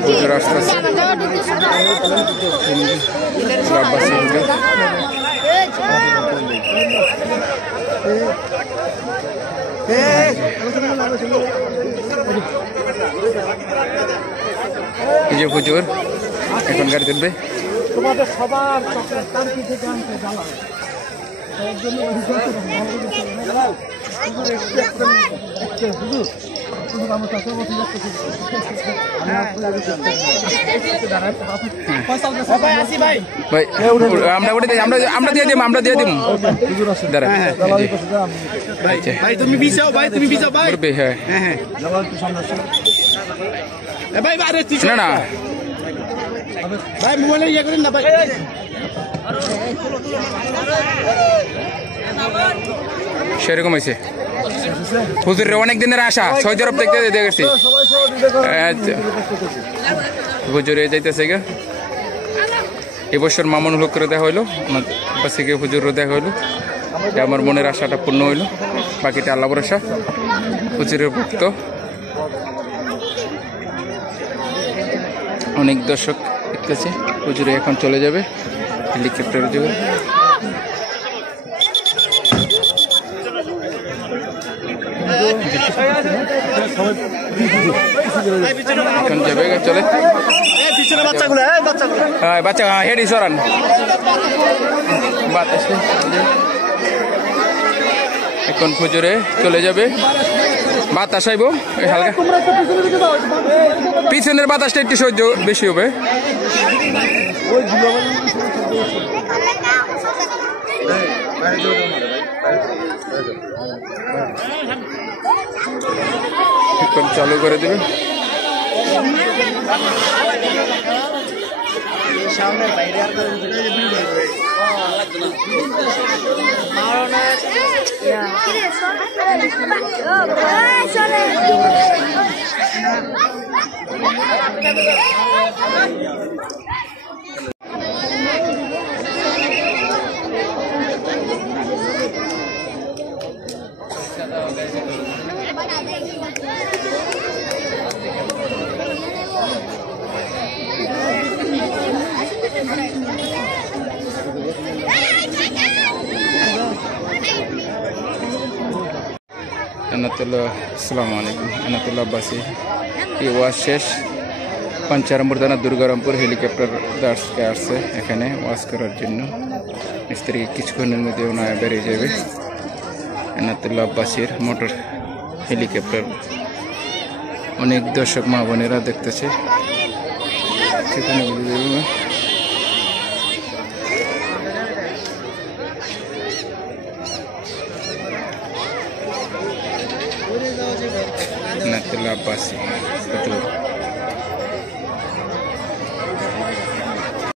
পুজোর আসতেছে এই যে পুজোর এখন গাড়ি তুলবে তোমাদের সবার আমরা দিয়ে দিব ভাই তুমি বিছাও ভাই তুমি বিছাও ভাই হ্যাঁ ভাই আরে না না ভাই মোবাইলে ইয়ে করেন না ভাই সেরকম হয়েছে হুজুরের অনেক দিনের আশা সৌদি আরব থেকে দেখেছি হুজুরে যাইতেছে গা এবছর মামুন হলো করে দেওয়া হইলো বাসিকে হুজুরও দেখা হইলো আমার মনের আশাটা পূর্ণ হইলো বাকিটা আল্লাহ ভরসা হুজুরের ভক্ত অনেক দর্শক দেখতেছে হুজুরে এখন চলে যাবে হেলিকপ্টারের যুগে এখন যাবে চলে বাচ্চা হেডি সরান বাতাসে এখন হুজুরে চলে যাবে বাতাস আইব হালকা পিছনের বাতাসটা একটু সহ্য বেশি হবে এখন চালু করে দেবে আসসালামু আলাইকুম এনাতুল্লাহ আব্বাসী এই ওয়াজ শেষ পঞ্চারামপুর থানা দুর্গারামপুর হেলিকপ্টার দাঁড়কে আসছে এখানে ওয়াজ করার জন্য মিস্ত্রি কিছুক্ষণের মধ্যে ওনায় বেরিয়ে যাবে এনাতুল্লাহ আব্বাসীর মোটর হেলিকপ্টার অনেক দর্শক মা বোনেরা দেখতেছে সেখানে Natural Abbasi, betul.